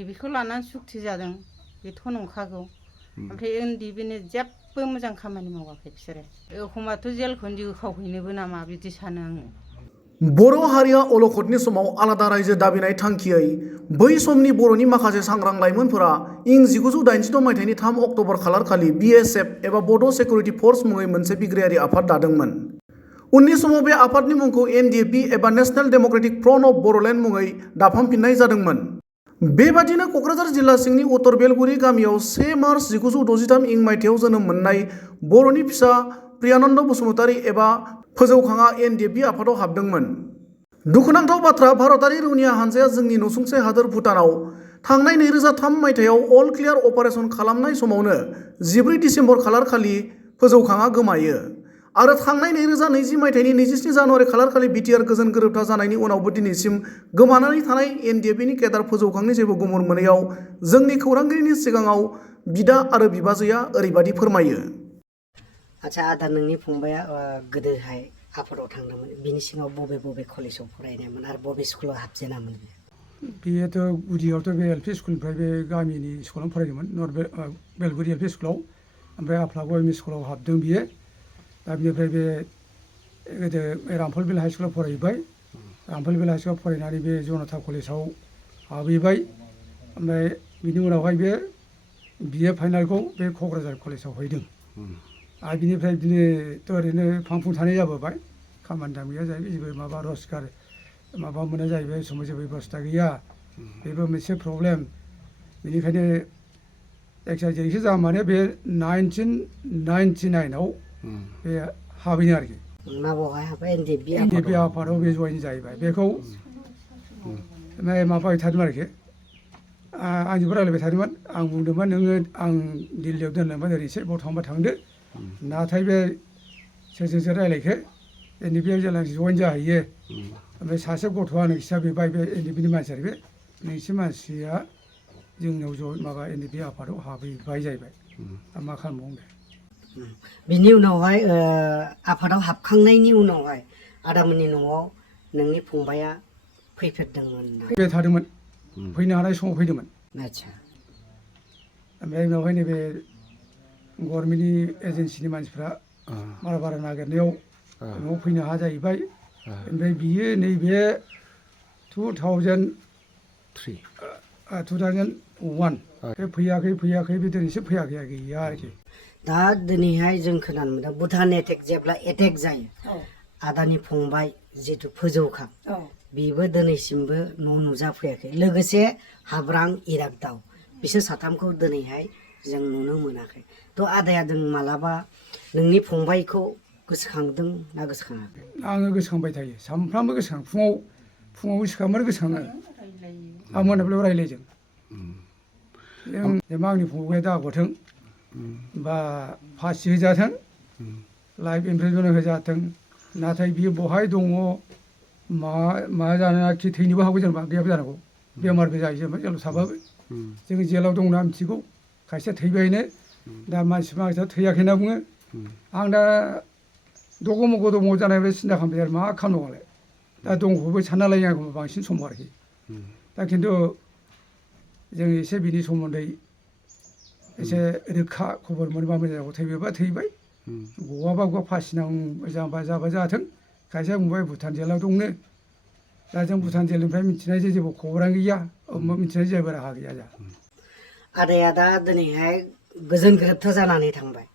एनडिबिखौ लानानै सुक्ति जादों बेथ' नंखागौ ओमफ्राय एनडिबिनि जेबो मोजां खामानि मावाखै बिसोरो एखमबाथ' जेलखौनो दिखावहैनोबो नामा बिदि सानो आङो बर' हारिया अलखदनि समाव आलादा रायजो दाबिनाय थांखियै बै समनि बर'नि माखासे सांग्रां लाइमोनफोरा इं 1986 मायथाइनि 3 अक्ट'बर खालारखालि BSF एबा बड' सिकिउरिटि फर्स मुङै मोनसे बिग्रायारि आफाद दादोंमोन। उननि समाव बे आफादनि मुंखौ NDP एबा National Democratic Front of Bodoland मुङै दाफामफिननाय जादोंमोन। बेबादिनो क'क्राझार जिल्ला सिंनि उत्तर बेलगुरि गामियाव 1 मार्च 1963 इं मायथाइयाव जोनोम मोननाय बर'नि फिसा प्रियानन्द बसुमतारी एबा फोजौखाङा NDP आफादाव हाबदोंमोन। दुखुनांथाव बाथ्रा भारतारि रौनिया हानजाया जोंनि नसुंसे हादोर भुटानाव थांनाय 2003 मायथाइयाव अल क्लियार अपारेशन खालामनाय समावनो 14 डिसेम्बर खालारखालि फोजौखाङा गोमायो आरो थांनाय 2020 मायथाइनि 27 जानुवारि खालारखालि बिटिआर गोजोन गोरोबथा जानायनि उनावबो दिनैसिम गोमानानै थानाय NDPनि केडार फोजौखांनि जेबो गुमुर मोनैयाव जोंनि खौरांगिरिनि सिगाङाव बिदा आरो बिबाजैया ओरैबादि फोरमायो। आच्छा आदा नोंनि फंबाया गोदोहाय आफादाव थांदोंमोन बिनि सिगाङाव बबे बबे कलेजाव फरायनायमोन आरो बबे स्कुलाव हाबजेनामोन बेयोथ' गुदियावथ' बे LP स्कुलनिफ्राय बे गामिनि स्कुलावनो फरायदोंमोन नर्थ बेलगुरि LP स्कुलाव ओमफ्राय आफ्लागु एम इ स्कुलाव हाबदों बियो दा बिनिफ्राय बे गोदो रामफलबिल हाइ स्कुलाव फरायबाय रामफलबिल हाइ स्कुलाव फरायनानै बे जनता कलेजाव हाबहैबाय ओमफ्राय बिनि उनावहाय बे BA फाइनालखौ बे क'क्राझार कलेजाव हैदों आरो बिनिफ्राय बिदिनोथ' ओरैनो फांफुं थानाय जाबोबाय खामानि दामानि गैया जाहैबाय जेबो माबा रजगार माबा मोना जाहैबाय समाव जेबो बेबस्था गैया बेबो मोनसे प्रब्लेम बेनिखायनो जायखिजाया जेरैखि जाया माने बे 1999 आव बे हाबैनो आरोखि माबावहाय हाबबाय NDP आफादाव बे जयेन जाहैबाय बेखौ माबाबाय थादोंमोन आरोखि आंजोंबो रायलायबाय थादोंमोन आं बुंदोंमोन नोङो आं दिल्लीयाव दोनलांबाय ओरै एसे बाव थांबा थांदो नाथाय बे सोरजोंसो रायलायखो NDPआव जेला जयेन जाहैयो ओमफ्राय सासे गथ'आ नोंसिना बेबाय बे NDPनि मानसि आरो बे नोंसि मानसिया जोंनाव माबा NDP आफादाव हाबहैबाय जाहैबाय मा खालामबावनो बिनि उनावहाय आफादाव हाबखांनायनि उनावहाय आदामोननि न'आव नोंनि फंबाया फैफेरदोंमोन फैबाय थादोंमोन फैनो हानाय समाव फैदोंमोन आच्छा ओमफ्राय उनावहाय नैबे गभर्नमेन्टनि एजेन्सिनि मानसिफ्रा बारा नागिरनायाव न'आव फैनो हाया जाहैबाय ओमफ्राय बियो नैबे 2001 बे फैयाखै बे दिनैसिम फैयाखै गैया आरोखि दा दिनैहाय जों खोनानो मोनदों भुटान जेब्ला एटेक जायो आदानि फंबाय जिथु फोजौखां बेबो दिनैसिमबो न' नुजाफैयाखै लोगोसे हाब्रां इरागदाव बिसोर साथामखौ दिनैहाय जों नुनो मोनाखै थ' आदाया जों मालाबा नोंनि फंबायखौ गोसोखांदों ना गोसोखाङाखै आङो गोसोखांबाय थायो सानफ्रामबो गोसोखाङो फुङाव सिखारबानो गोसोखाङो आं मोनाबिलियाव रायलायजों जेनेबा आंनि फंबाया दागथों बा फासि होजाथों लाइफ इमप्रिजनमेन्ट होजाथों नाथाय बियो बहाय दङ मा जानाखि थैनोबो हागौ जेनेबा गैयाबो जानांगौ बेमारबो जायो जेनेबा जेलाव थाबाबो जों जेलाव दं होनना मिथिगौ खायसेया थैबायनो दा मानसिया थैयाखै होनना बुङो आं दा दङ जानाय बे सिन्था खालामबाय आरो मा खालामनांगौलाय दा दंखौबो सानना लायो आं बांसिन समाव आरोखि दा खिन्थु जों एसे बिनि सोमोन्दै एसे रोखा खबर मोनबा मोजां जागौ थैबायबा थैबाय गवाबा फासि जाबा जाथों खायसेया बुंबाय भुटान जेलाव दंनो दा जों भुटान जेलनिफ्राय मिथिनाय जेबो खौरां गैया मिथिनाय जेबो राहा गैया जा आदाया दा दिनैहाय गोजोन गोरोबथा जानानै थांबाय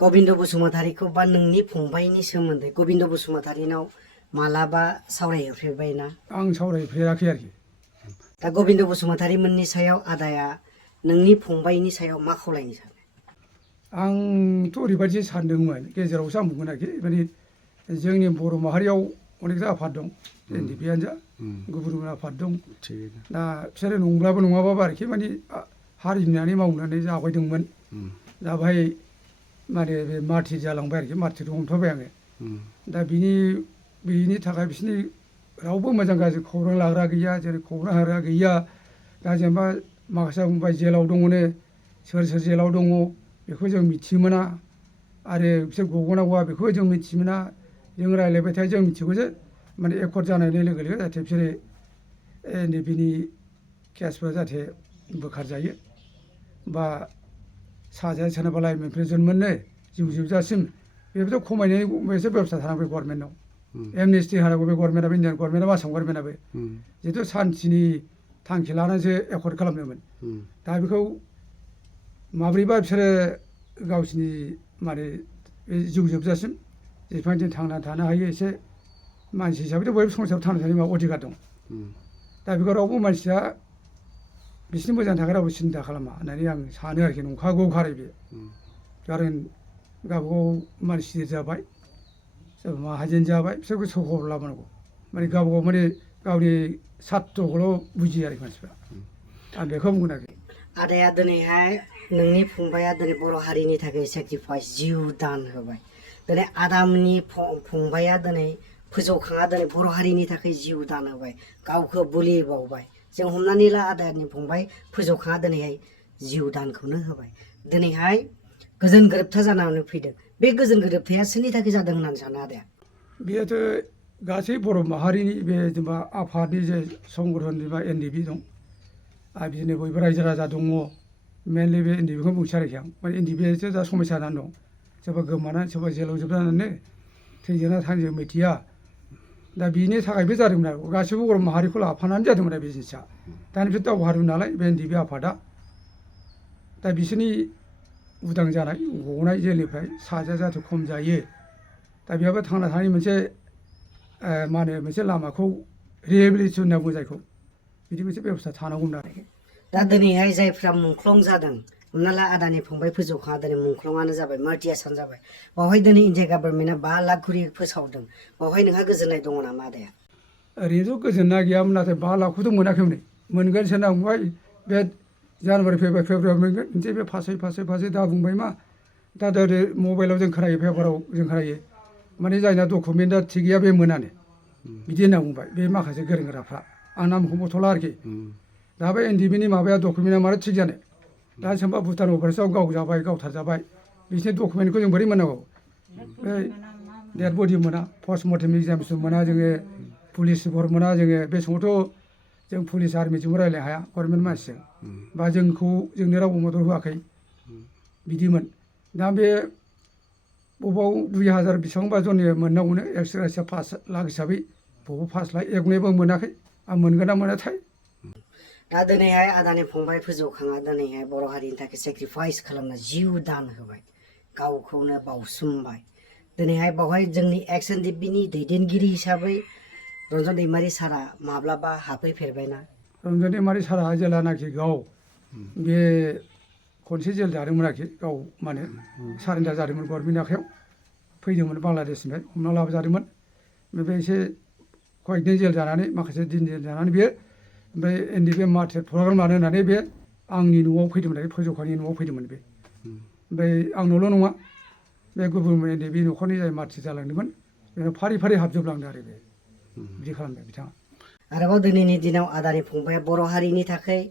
गबिन्द बसुमतारीखौ बा नोंनि फंबायनि सोमोन्दै गबिन्द बसुमतारीनाव मालाबा सावरायहरफेरबाय ना आं सावरायफेराखै आरोखि दा गबिन्द बसुमतारी मोननि सायाव आदाया नोंनि फंबायनि सायाव मा खावलायनो सानो आंथ' ओरैबायदि सानदोंमोन गेजेरावसो आं बुंगोन आरोखि माने जोंनि बर' माहारियाव अनेकथा आफाद दं NDPआनो जा गुबुन आफाद दं दा बिसोरो नंब्लाबो नङाबाबो आरोखि माने हारिनानै मावनानै जाबायदोंमोन दा बाहाय माने बे मार्टिर जालांबाय आरोखि मार्टिरखौ हमथाबाय आङो दा बिनि थाखाय बिसोरनि रावबो मोजां गाज्रि खौरां लाग्रा गैया जेरै खौरां होग्रा गैया दा जेनेबा माखासे बुंबाय जेलाव दङनो सोर जेलाव दङ बेखौ जों मिथिनो मोना आरो बिसोर गगनांगौआ बेखौबो जों मिथिनो मोना जों रायज्लायबाय थायो जों मिथिगौ जे माने एकर्ड जानाय लोगो जाहाथे बिसोरो NDPनि केसफ्रा जाहाथे बोखारजायो बा साजाया सोरनाबा लाइफ इमप्रिजन मोनो जिउ जोबजासिम बेफोरथ' खमायनायनि मोनसे बेबस्था थानांगौ गभर्नमेन्टआव एमनेस्टि होनांगौ बे गभर्नमेन्टआबो इन्डियान गभर्नमेन्टआबो आसाम गभर्नमेन्टआबो जिहेथु सान्तिनि थांखि लानानैसो एकर्ड खालामदोंमोन दा बेखौ माब्रैबा बिसोरो गावसिनि माने जिउ जोबजासिम जेसेबां दिन थांनानै थानो हायो एसे मानसि हिसाबैथ' बयबो संसाराव थांना थानायनि माबा अधिकार दं दा बेखौ रावबो मानसिया बिसोरनि मोजांनि थाखाय रावबो सिन्था खालामा होननानै आं सानो आरोखि नंखागौ खारै बे खारन गावबागाव मानसि जाबाय सोरबा माहाजोन जाबाय बिसोरखौ सखर लाबोनांगौ माने गावबागाव माने गावनि सार्थखौल' बुजियो आरोखि मानसिफ्रा आं बेखौ बुंगोन आरोखि आदाया दिनैहाय नोंनि फंबाया दिनै बर' हारिनि थाखाय सेक्रिफाइस जिउ दान होबाय दिनै आदामनि फंबाया दिनै फोजौखाङा दिनै बर' हारिनि थाखाय जिउ दान होबाय गावखौ बोलि बावबाय जों हमनानै ला आदानि फंबाय फोजौखाङा दिनैहाय जिउ दानखौनो होबाय दिनैहाय गोजोन गोरोबथा जानानै फैदों बे गोजोन गोरोबथाया सोरनि थाखाय जादों होननानै सानो आदाया बेथ' गासै बर' माहारिनि बे जेनेबा आफादनि जे संगठन जेनेबा एनडिपि दं आरो बिदिनो बयबो रायजो राजा दङ मेनलि बे एनडिपिखौ बुंसै आरोखि आं माने एनडिपिआसो दा समयसा जानानै दं सोरबा गोमानानै सोरबा जेलाव जोबजानानै थैजोना थांजों मिथिया दा बिनि थाखायबो जादोंमोन आरो गासैबो बर' माहारिखौ लाफानानै जादोंमोन आरो बे जिनिसा दानिफ्राय दावहारु नालाय बे एनडिपि आफादा दा बिसोरनि उदां जानाय गनाय जेलनिफ्राय साजाया जाहाथे खम जायो दा बेहाबो थांना थानायनि मोनसे मा होनो मोनसे लामाखौ रिहेबिलिटेसन होनना बुङो जायखौ बिदि मोनसे बेबस्था थानांगौमोन आरोखि दा दिनैहाय जायफ्रा मुंख्लं जादों हमना ला आदानि फंबाय फोजौखाङा दिनै मुंख्लङानो जाबाय मार्टियार्सआनो जाबाय बावहाय दिनै इन्डिया गभर्नमेन्टआ 5 लाख खरि फोसावदों बावहाय नोंहा गोजोननाय दङ नामा आदाया ओरैनोथ' गोजोननाय गैयामोन नाथाय 5 लाखखौथ' मोनाखैमोन मोनगोनसो होनना बुंबाय बे जानुवारि फेब्रुवारियाव मोनगोन मोनसे बे फासै दा बुंबाय मा दा ओरै मबाइलाव जों खोनायो पेपाराव जों खोनायो माने जायना डकुमेन्टआ थिग गैया बे मोनानो बिदि होनना बुंबाय बे माखासे गोरों गोराफ्रा आं नामखौ मथ'ला आरोखि दा बे एनडिपिनि माबाया डकुमेन्टआ मारै थिग जानो दा सोरबा भुटान अफिसाव गावजाबाय गावथारजाबाय बिसोरनि डकुमेन्टखौ जों बोरै मोननांगौ बे डेड बडि मोना पस्टमर्टेम एग्जामिनेसन मोना जोङो पुलिस रिपर्ट मोना जोङो बे समावथ' जों पुलिस आर्मिजोंबो रायज्लायनो हाया गभर्नमेन्ट मानसिजों बा जोंनो रावबो मदद होआखै बिदिमोन दा बे बबाव 2000 बेसेबांबा जननि मोननांगौनो एक्सट्रा 5 लाख हिसाबै बबाव 5 लाख एकनोबो मोनाखै आं मोनगोन ना मोनाथाय दा दिनैहाय आदानि फंबाय फोजौखाङा दिनैहाय बर' हारिनि थाखाय सेक्रिफाइस खालामना जिउ दान होबाय गावखौनो बावसोमबाय दिनैहाय बावहाय जोंनि एक्स एनडिपिनि दैदेनगिरि हिसाबै रन्जन दैमारि सारा माब्लाबा हाबफैफेरबायना रन्जन दैमारि सारा जेलानाखि गाव बे खनसे जेल जादोंमोन आरोखि गाव माने सारेन्डार जादोंमोन गभर्नमेन्ट आखायाव फैदोंमोन बांलादेशनिफ्राय हमना लाबोजादोंमोन ओमफ्राय एसे कয়েকদিন जेल जानानै माखासे दिन जेल जानानै बे ओमफ्राय एनडिपि मार्टियार प्रग्राम लानो होननानै बे आंनि न'आव फैदोंमोन आरोखि फोजौखांनि न'आव फैदोंमोन बे ओमफ्राय आंनावल' नङा बे गुबुन एनडिपि न'खरनि जाय मार्टियार जालांदोंमोन बेनाव फारि फारि हाबजोबलांदों आरो बे बिदि खालामदों बिथाङा आरोबाव दिनैनि दिनाव आदानि फंबाया बर' हारिनि थाखाय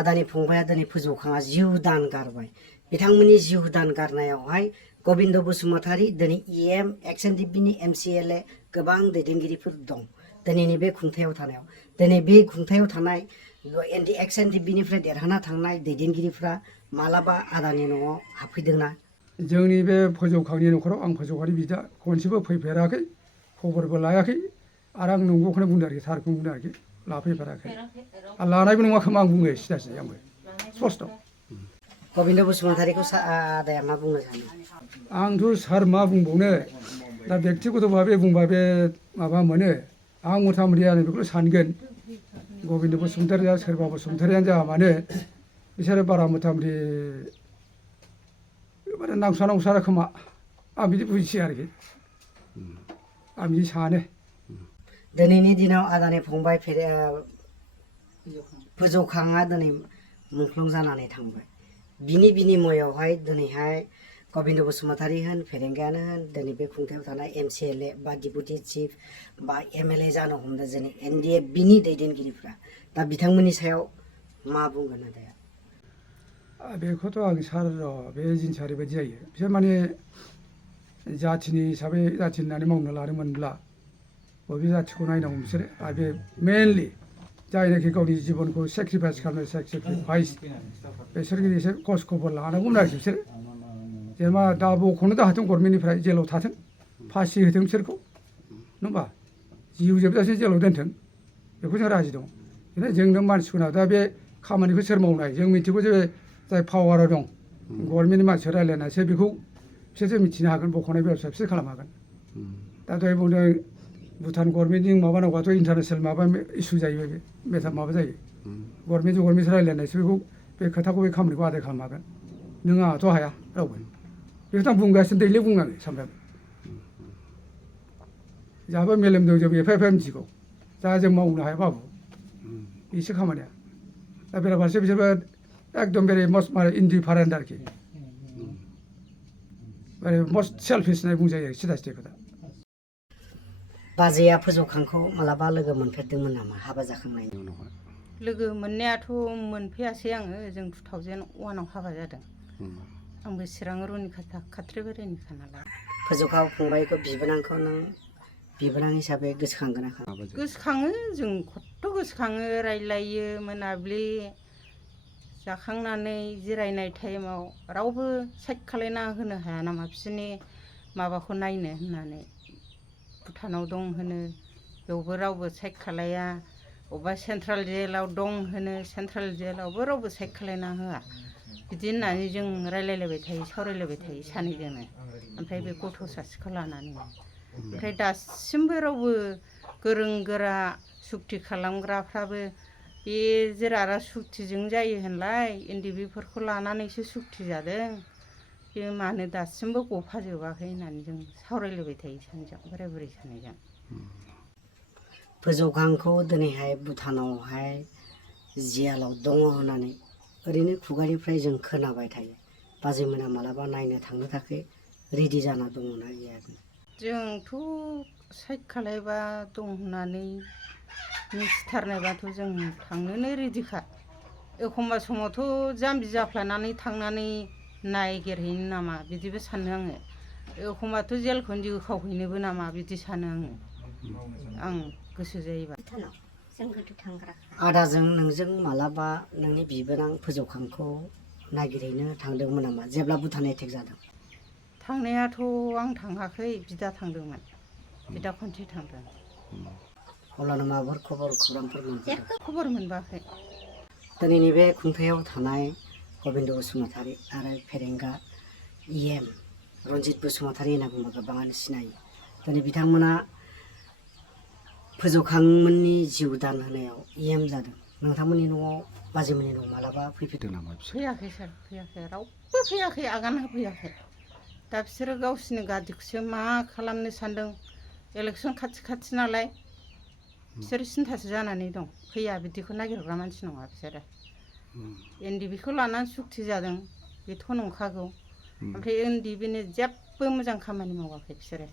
आदानि फंबाया दिनै फोजौखाङा जिउ दान गारबाय बिथांमोननि जिउ दान गारनायावहाय गबिन्द बसुमतारी दिनै इएम एक्स एनडिपिनि MCLA गोबां दैदेनगिरिफोर दं दिनैनि बे खुंथायाव थानायाव दिनै बे खुंथायाव थानाय एक्स एनडिपिनिफ्राय देरहाना थांनाय दैदेनगिरिफ्रा मालाबा आदानि न'आव हाबफैदोंना जोंनि बे फोजौखांनि न'खराव आं फोजौखांनि बिदा खनसेबो फैफेराखै खबरबो लायाखै आरो आं नंगौखौनो बुंदों आरोखि थारखौनो बुंदों आरोखि लाफैफेराखै आरो लानायबो नङा खोमा आं बुङो सिदा सिदा आंबो स्पस्ट' गबिन्द बसुमतारीखौ आदाया मा बुंनो सानो आंथ' सार मा बुंबावनो दा बेक्तिगत भाबे बुंबा बे माबा मोनो आं मथा मथि आं बेखौल' सानगोन गबिन्द बसुमतारीया सोरबा बसुमतारीयानो जा मानो बिसोरो बारा मथा मथि माने नांसा खोमा आं बिदि बुजियो आरोखि आं बिदि सानो दिनैनि दिनाव आदानि फंबाय फोजौखाङा दिनै मुंख्लं जानानै थांबाय बिनि बिनिमयआवहाय दिनैहाय गबिन्द बसुमतारी होन फेरेंगायानो होन दिनै बे खुंथायाव थानाय MCLA बा डिपुटि चिफ बा MLA जानो हमदों जोंनि NDF बिनि दैदेनगिरिफ्रा दा बिथांमोननि सायाव मा बुंगोन आदाया बेखौथ' आं सार बे जिनिसा ओरैबायदि जायो बिसोर माने जाथिनि हिसाबै जाथि होननानै मावनो लादोंमोनब्ला बबे जाथिखौ नायनांगौ बिसोरो आरो बे मेनलि जायनाखि गावनि जिबनखौ सेक्रिफाइस खालामनो सेक्रिफाइस बिसोरखौ एसे खस खबर लानांगौमोन आरो बिसोर जेनेबा दा बख'नो दाहाथों गभर्नमेन्टनिफ्राय जेलाव थाथों फासि होथों बिसोरखौ नङा होमबा जिउ जोबजासे जेलाव दोनथों बेखौ जों राजि दं जोंनो मानसिफोरना दा बे खामानिखौ सोर मावनाय जों मिथिगौ जे जाय पावाराव दं गभर्नमेन्टनि मानसिफोर रायज्लायनासो बेखौ बिसोरसो मिथिनो हागोन बख'नाय बेबस्था बिसोर खालामनो हागोन दा दहाय बुंदों भुटान गभर्नमेन्टजों माबानांगौआथ' इन्टारनेसनेल माबा इसु जायो बे मेटार माबा जायो गभर्नमेन्टजों गभर्नमेन्ट रायज्लायनायसो बेखौ बे खोथाखौ बे खामानिखौ आदाय खालामनो हागोन नों आंहाथ' हाया रावबो बेखौथ' आं बुंगासिनो दैलि बुङाङो सानफ्रामबो जाहाबो मेलेम दं जों एफा एफा मिथिगौ दा जों मावनो हाया बाबु बेसो खामानिया दा बेराफारसे बिसोरबो एकदम बेरे मस्ट माने इन्डिफारेन्ट आरोखि माने मस्ट सेल्फिस होननाय बुंजायो सिदा सिदा खोथा बाजैया फोजौखांखौ मालाबा लोगो मोनफेरदोंमोन नामा हाबा जाखांनायनि उनावहाय लोगो मोननायाथ' मोनफैयासै आङो जों 2001आव हाबा जादों आंबो चिरां रुनिखाता खाथ्रिबारिनिखा नालाय फोजौखां फंबायखौ बिबोनांखौ नों बिबोनां हिसाबै गोसोखांगोन ना गोसोखाङो जों खथ्थ' गोसोखाङो रायलायो मोनाबिलि जाखांनानै जिरायनाय टाइमाव रावबो साइड खालायना होनो हाया नामा बिसोरनि माबाखौ नायनो होननानै भुटानाव दं होनो बेयावबो रावबो साइड खालाया अबेबा सेन्ट्रेल जेलाव दं होनो सेन्ट्रेल जेलावबो रावबो साइड खालायना होआ बिदि होननानै जों रायलायलायबाय थायो सावरायलायबाय थायो सानैजोंनो ओमफ्राय बे गथ' सासेखौ लानानै ओमफ्राय दासिमबो रावबो गोरों गोरा सुक्ति खालामग्राफ्राबो बे जिरादा सुक्तिजों जायो होनलाय एनडिएफबिफोरखौ लानानैसो सुक्ति जादों बे मानो दासिमबो गफाजोबाखै होननानै जों सावरायलायबाय थायो सानैजों बोराय बुरै सानैजों फोजौखांखौ दिनैहाय भुटानावहाय जेलाव दङ होननानै ओरैनो खुगानिफ्राय जों खोनाबाय थायो बाजैमोना मालाबा नायनो थांनो थाखाय रेडि जाना दङना गैया जोंथ' साइड खालायबा दं होननानै मिथिथारनायबाथ' जों थांनोनो रेडिखा एखमबा समावथ' जाम्बि जाफ्लानानै थांनानै नायगिरहैनो नामा बिदिबो सानो आङो एखमबाथ' जेलखौनो जोखावहैनोबो नामा बिदि सानो आं गोसो जायोबा आदाजों नोंजों मालाबा नोंनि बिबोनां फोजौखांखौ नागिरहैनो थांदोंमोन नामा जेब्ला भुटान एटेक जादों थांनायाथ' आं थाङाखै बिदा थांदोंमोन बिदा खनसे थांदों अब्लानो माबाफोर खौरांफोर मोनदों खबर मोनबोआखै दिनैनि बे खुंथायाव थानाय गबिन्द बसुमतारी आरो फेरेंगा EM रन्जित बसुमतारी होनना बुङोबा गोबाङानो सिनायो दिनै बिथांमोना फोजौखांमोननि जिउ दान होनायाव EM जादों नोंथांमोननि न'आव बाजैमोननि न'आव मालाबा फैफेरदों नामा फैयाखै सार फैयाखै रावबो फैयाखै आगान होफैयाखै दा बिसोरो गावसिनि गादिखौसो मा खालामनो सानदों इलेक्सन खाथि नालाय बिसोरो सिन्थासो जानानै दं फैया बिदिखौ नागिरग्रा मानसि नङा बिसोरो एनडिएफबिखौ लानानै सुक्ति जादों बेथ' नंखागौ ओमफ्राय एनडिएफबिनो जेबो मोजां खामानि मावाखै बिसोरो